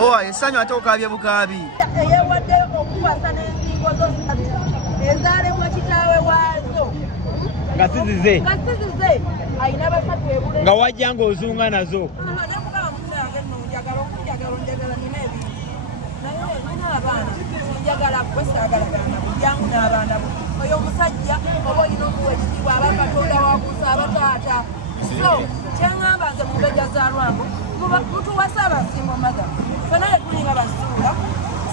Oh, essanyu ate okabye bukabi. Yewadde okubasa n'ensingo z'osatu ezaalebwa kitaawe waazo. Ngasizize ayina basatu ebule nga wajja ng'ozunga nazo. Nekugamba munange nno njagala nina ebintu naye nina abaana njagala gwe saagalagana byangu n'abaana bo oyo omusajja oba olina okuwa ekitiibwa aba katonda wakusa abataata so kyeŋŋamba nze mu mbeja za lwango mutuwasa abasingo maga fena yetulinga basuula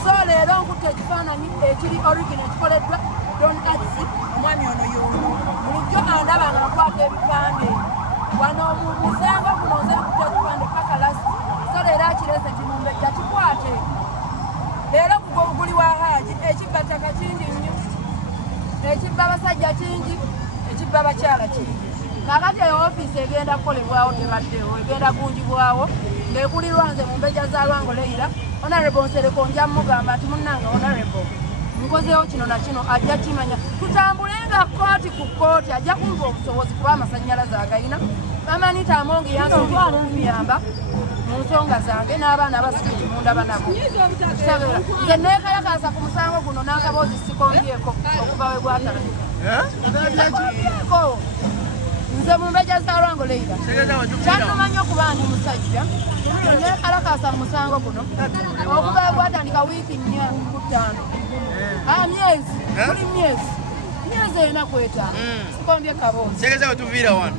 so leero nkutte ekifaananyi ekiri origin ekikoleddwa Don Atsi omwami ono y'omu bulijjo andaba nga nkwata ebipande wano musango guno nze nkutte ekipande paka lasti so leero akirese kimumbejja kikwate leero guli wa Haaji ekibba ttaka kingi nnyo ekibba abasajja kingi ekibba abakyala kingi kakati eyo ofiisi egenda kukolebwawo tebaddewo egenda kungibwawo ng'ekulirwa nze mu mbeja za lwango Leila Honorable Nsereko nja mugamba nti munnange Honorable nkozeewo kino na kino ajja kimanya tutambulenga kooti ku kooti ajja kumva obusobozi kuba amasannyalaze agayina Amanita Amongi yansobodde okumuyamba mu nsonga zange n'abaana abasibiti mundaba nabo nze neekalakaasa ku musango guno n'akaboozi sikondyeko okuva we gwatandika nze mu mbeja za lwango Leila kyantumanya okuba ndi musajja neekalakaasa mu musango guno okuva we gwatandika wiiki 4 ku 5 myezi enaku 5 sikombyye kaboozi Segeza wetuviira wano.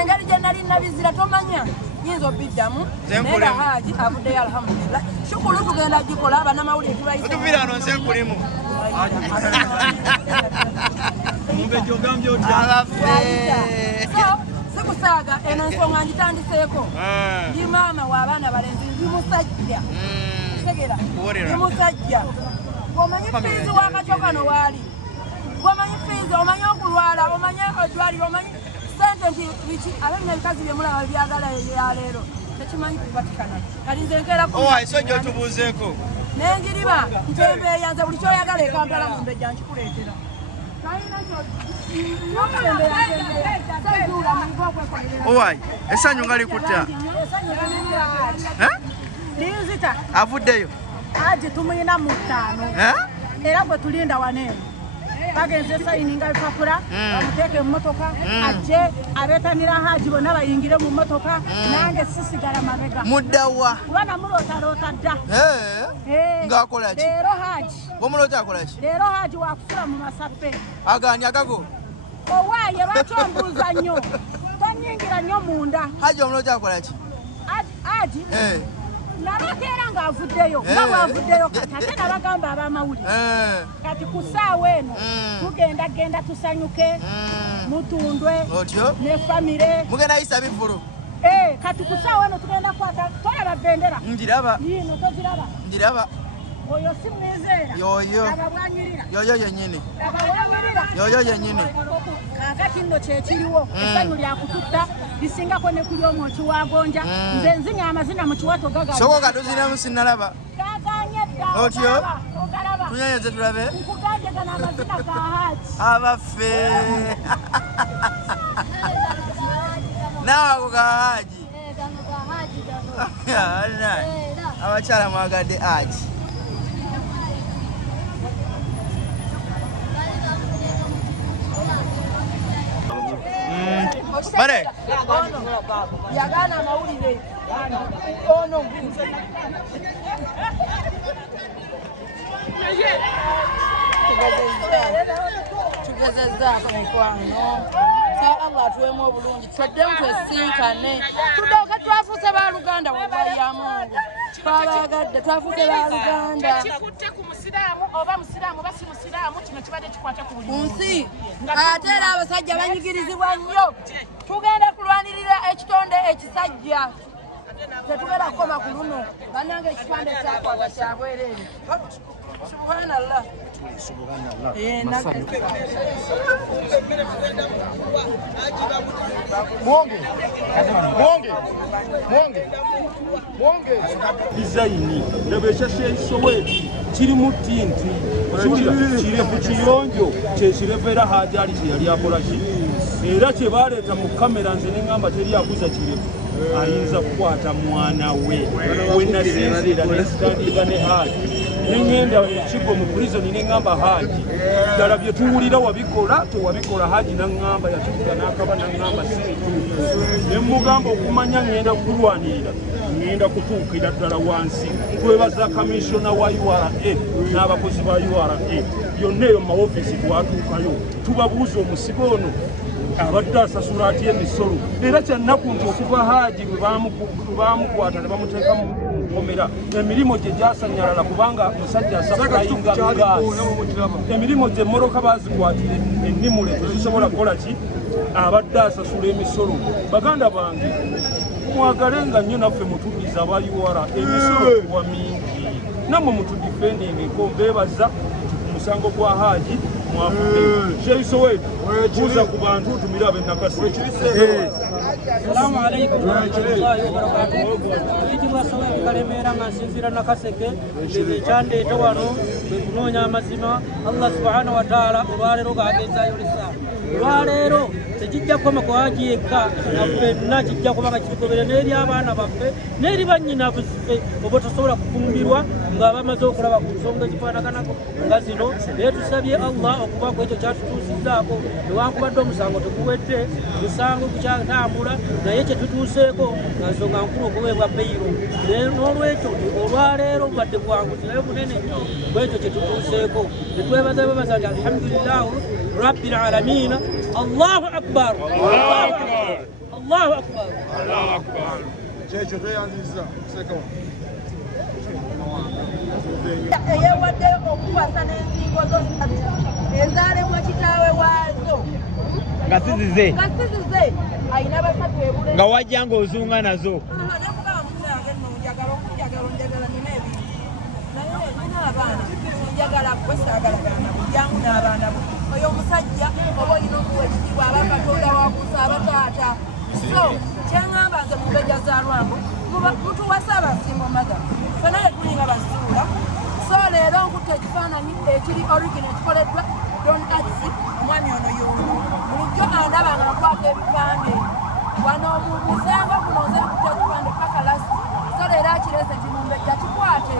Engeri gye nali nabizira tomanya yinza obiddamu naye Haaji avuddeyo alhamdulillah shukulu tugenda gikola abanamawulire tubayise Wetuviira wano nze nkulimu. Omubejja ogambye otya? Abaffe. sikusaaga eno ensonga ngitandiseeko ndi maama w'abaana balenzi ndi musajja tegera ndi musajja omanyi fiizi w'akatyo kano waali omanyi fiizi omanyi okulwala omanyi eddwaliro omanyi sente nti biki ate bino ebikazi bye mulaba byagala ya leero tekimanyi kupatikana kati nze nkeera Esojja otubuuzeeko. n'engiriba ntembeeya nze buli kyoyagala e Kampala mu mbejja nkikuleetera Owaayi, essanyu nga likutta. Linzita Avuddeyo. Haaji tumuyina mu 5 era gwe tulinda waneeno bagenze sayininga bipapula bamuteeke mu motoka ajje abeetanira Haaji bonna bayingire mu motoka nange sisigala mabega Muddawa. kuba namulootaloota dda Ng'akola ki? leero Haaji Omuloota akola ki? leero Haaji wakusula mu masappe Agaani agago. owaaye lwaki ombuuza nnyo tonyingira nnyo munda Haaji omuloota akola ki? Haaji nabakeera ng'avuddeyo nga bw'avuddeyo kati ate nabagamba ab'amawulire kati ku ssaawa eno tugenda tusanyuke mutundwe Otyo? ne famire Mugenda yisa bivvulu. kati ku ssaawa eno tugenda kwata tolaba bendera Njiraba. yino toziraba Njiraba. oyo si mwezeera Yoyo. aba bwanyirira Yoyo yennyini. aba bwanyirira Yoyo yennyini. kakati nno kyekiriwo essanyu lyakututta lisingako ne kuli omwoki wagonja nze nzinya amazina mu kiwato gaga Soko katuzinamu sinnalaba. gaganye dda Otyo? ogalaba Tunyanyeze tulabe. nkuganje gano amazina ga Haaji Abaffe. Naawe ako ga Haaji. Abakyala mwagadde Haaji. Mane. yagaana amawulire ono tugezezzaako mukwano Allah atuwemu obulungi tweddemu twesinkane tudooka twafuuse baluganda webayamungu twabagadde twafuuse baluganda kikutte ku musiraamu oba musiraamu oba si musiraamu kino kibadde kikwata ku buli nsi ate era abasajja banyigirizibwa nnyo tugenda kulwanirira ekitonde ekisajja tetugenda kukoma ku luno bannange ekipande kyakwata kyabwereere subhanallah Dizayini ndabesha Soweto kiri mu tinti kiri ku kiyonjo kyekirevera Haaji ali kye yali akola ki era kye baleeta mu kamera nze ne ngamba teri akuza kirevu ayinza kukwata mwana we wenasinziira nesitandika ne Haji nengenda ekigo mu prison neŋŋamba Haji ddala bye tuwulira wabikola tewabikola. Haji naŋŋamba yatuuka n'akaba naŋŋamba sibituufu ne mugamba okumanya ŋŋenda kulwanirira ŋŋenda kutuukira ddala wansi. Twebaza kamishona wa URA n'abakozi ba URA yonna eyo mu maofiisi twatuukayo tubabuuza omusibe ono abadde asasula atya emisolo era kyannaku nti okuva Haji lwe baamukwata ne bamuteeka mu komera emirimu gye gyasanyalala kubanga musajja asakulayinga gaasi. Emirimu gye emmoroka baazikwatire ennimule tezisobola kukola ki abadde asasula emisolo. Baganda bange mwagalenga nnyo naffe mutuddiza aba URA emisolo kuwa mingi nammwe mutudifendingeko mbeebaza musango gwa Haji mwafudde. Sheikh Soweto buuza ku bantu tumira ab'ennakasi. Assalamu alaikum warahmatullahi wabarakatuh. Ekitibwa Soweto Kalemeera nga nsinziira Nakaseke ekyandeeta wano kwe kunoonya amazima. Allah subhanahu wa ta'ala olwaleero g'agezaayo lisaamu. Olwaleero tekijja kukoma ku Haji yekka naffenna kijja kuba nga kitugoberera n'eri abaana baffe n'eri bannyinafu ffe oba tosobola kufumbirwa nga bamaze okulaba ku nsonga ezifaanaganako nga zino. Naye tusabye Allah okubaako ekyo kyatutuusizzaako newankubadde omusango teguwedde omusango gukyatambula naye kye tutuuseeko nga nsonga nkulu okuweebwa beyiro. N'olwekyo olwaleero bubadde bwanguzi naye bunene nnyo bwekyo kye tutuuseeko. Netwebaza bebaza nti alhamdulillah rabbil aalamiina. Allahu akbar, Allahu akbar, Allahu akbar, Allahu akbar. Checho tweyanziza seka eyewadde okukwasa n'ensingo zosatu ezaalebwa kitaawe waazo nga sizize ayina basatu ebule nga wajja ng'ozunga nazo. nekugaba mukirange nno njagala nina ebiri naye nina abaana njagala gwe saagalagana bujjangu n'abaana bo oyo omusajja oba olina omuwa ekitiibwa aba Katonda wakusa abataata. So kyeŋŋamba nze mu mbeja za Lwango mutuwasa abasingo maga fena ye tulinga basiibula. So leero nkutte ekifaananyi ekiri origin ekikoleddwa Don Atsi omwami ono y'omu bulijjo andaba nga nakwata ebipande wano musango guno nze nkutte ekipande paka lasti. So leero akirese nti mu mbeja kikwate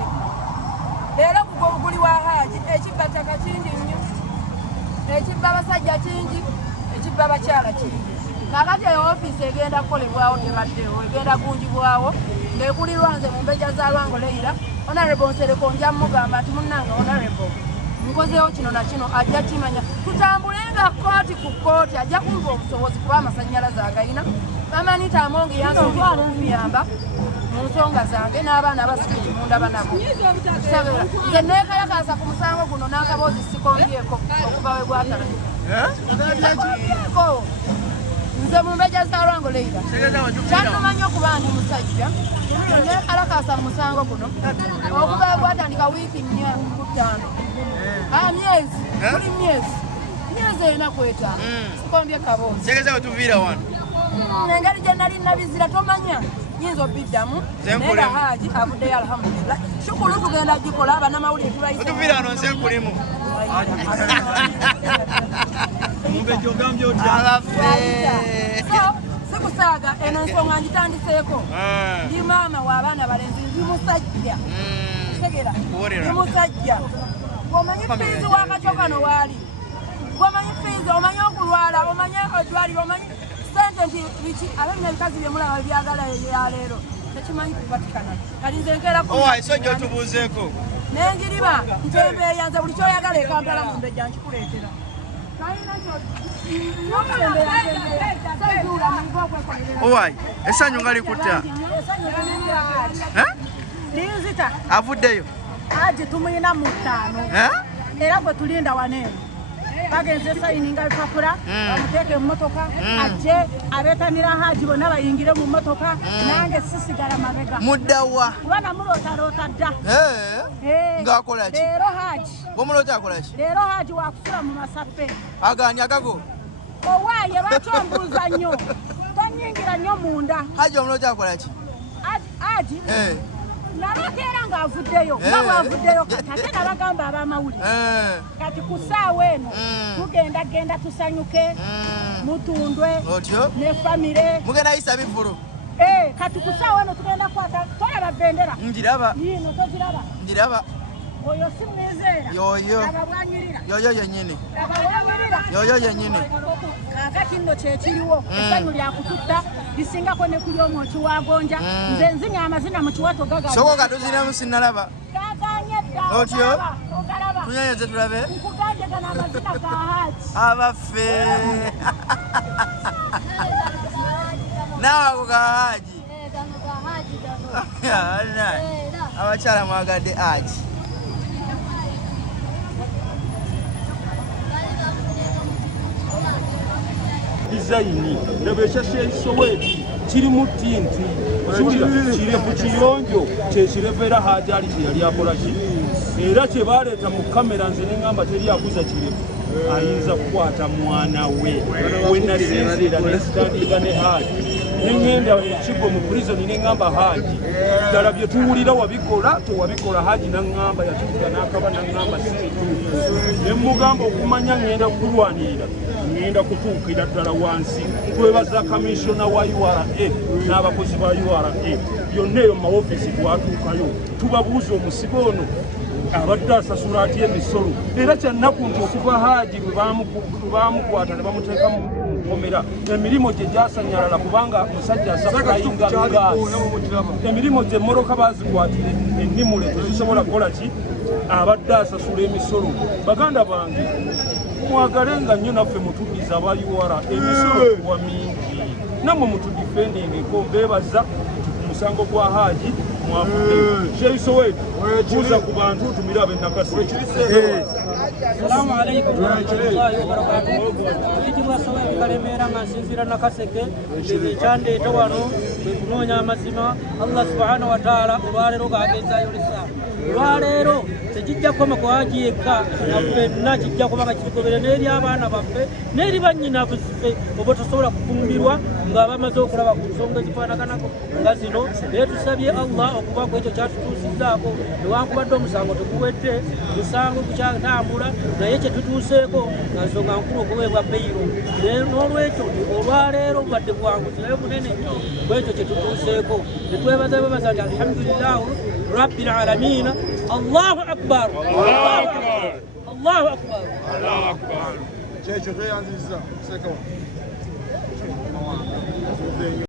leero guli wa Haji ekibba ttaka kingi nnyo ekibba abasajja kingi ekibba abakyala kingi. Kakati eyo ofiisi egenda kukolebwawo tebaddewo egenda kungibwawo ng'ekulirwa nze mu mbeja za Lwango Leila. Honorable Nsereko nja mugamba nti munnange Honorable nkozeewo kino na kino ajja kimanya tutambulenga kooti ku kooti ajja kumva obusobozi kuba amasannyalaze agayina. Amanita Amongi yansobya okumuyamba mu nsonga zange n'abaana abasika ekimunda banabo. Sabera nze neekalakasa ku musango guno n'akaboozi sikombyeko okuva we gwatalayo. Nze mu mbeja za Lwango Leila kyanumanya okuba ndi musajja neekalakasa mu musango guno okuva we gwatandika wiiki 4 ku 5 myezi kuli myezi enaku 5 sikombye kaboozi engeri gye nali nabizira tomanya yinza obiddamu naye nga Haji avuddeyo alhamdulillah. Shukulu tugenda gikola abanamawulire tubayise Mumbeja ogambye otya? sikusaaga eno ensonga ngitandiseeko ndi maama w'abaana balenzi ndi musajja tegera ndi musajja omanyi fiizi w'akakyokano waali omanyi fiizi omanyi okulwala omanyi eddwaliro omanyi sente nti biki abemina ebikazi byemulaba byagala yaleero tekimanyi kupatikana kati nze esojja otubuuzeeko nengiriba ntembeeyanza buli kyoyagala ekampala mu mbejja nkikuleetera. Owaayi essanyu nga likutta linzita avuddeyo Haji tumuyina mu 5 era gwe tulinda waneeno bagenze sayininga bipapula bamuteeke mu motoka ajje abeetanira Haji bonna bayingire mu motoka nange sisigala mabega muddawa kuba namulootalota dda ng'akola ki leero Haji bw'omuloota akola ki leero Haji wakusula mu masappe agaani agago owaaye lwaki ombuuza nnyo tonyingira nnyo munda Haji omuloota akola ki Haji nabakeera ng'avuddeyo nga bw'avuddeyo kati ate nabagamba ab'amawulire kati ku ssaawa eno tugenda tusanyuke mutundwe otyo ne famire mugenda yisa bivulu kati kusawa wano tugenda kwata tolaba bendera. Njiraba. Yino togiraba. Njiraba. Oyo simwezera. Yoyo. Ababwanyirira. Yoyo yennyini. Ababwanyirira. Yoyo yennyini. Kakati nno kyekiriwo essanyu lyakututta lisingako ne kuli omwoki wagonja nze nzinya amazina mu kiwato gaga soko katuzinamu sinnalaba gaganye dda otyo ogalaba tunyanyeze tulabe nkuganje gana amazina ga haji abaffe nawe ako ga haji abakyala mwagadde haji design nebeshashe Soweto kirimu tinti sulira kire ku kiyonjo kyekirevera hajali yali akola ki era kye baleeta mu kamera nze n'engamba teri akuza kire ayinza kukwata mwana we wenasinzira nesitandika ne haji nengenda ekigo mu prison n'engamba haji ddala bye tuwulira wabikola tewabikola haji n'engamba yatuuka n'akaba n'engamba situ nemugamba okumanya ngenda kulwanirira ngenda kutuukira ddala wansi twebaza kamishona wa URA n'abakozi ba URA yonna eyo mu ofisi twatuukayo tubabuuza omusibe ono abadde asasula atya emisolo era kyannaku nti okuva haji bwe baamukwata ne bamuteeka mu nkomera emirimu gye gyasanyalala kubanga musajja asaplayinga gaasi emirimu gye emmoroka baazikwatire ennimule tezisobola kukola ki abadde asasula emisolo baganda bange mwagalenga nnyo naffe mutuddiza aba URA emisolo kuwa mingi nammwe mutudifendingeko mbeebaza musango gwa haji mwafudde Sheikh Soweto buuza ku bantu tumira ab'ennakasi Assalamu alaikum warahmatullahi wabarakatuh. Ekitibwa Soweto Kalemeera nga nsinziira Nakaseke ekyandeeta wano kwe kunoonya amazima Allah subhanahu wa ta'ala olwaleero gagezaayo lisa olwaleero tekijja kukoma ku haji yekka na ffenna kijja kuba nga kirigobere n'eri abaana baffe n'eri bannyina baffe oba tosobola kufumbirwa nga bamaze okulaba ku nsonga ezifaanaganako nga zino naye tusabye Allah okuba ku ekyo kyatutuusizzaako newankubadde omusango teguwedde musango gukyatambula naye kyetutuuseeko nga nsonga nkulu okuweebwa beyiro n'olwekyo olwaleero bubadde buwanguzi naye bunene bwekyo kyetutuuseeko netwebaza bebaza nti alhamdulillahu rabbil alamina Allahu akbar Allahu akbar Allahu akbar Allahu akbar kyekyo tweyanzizza sekawa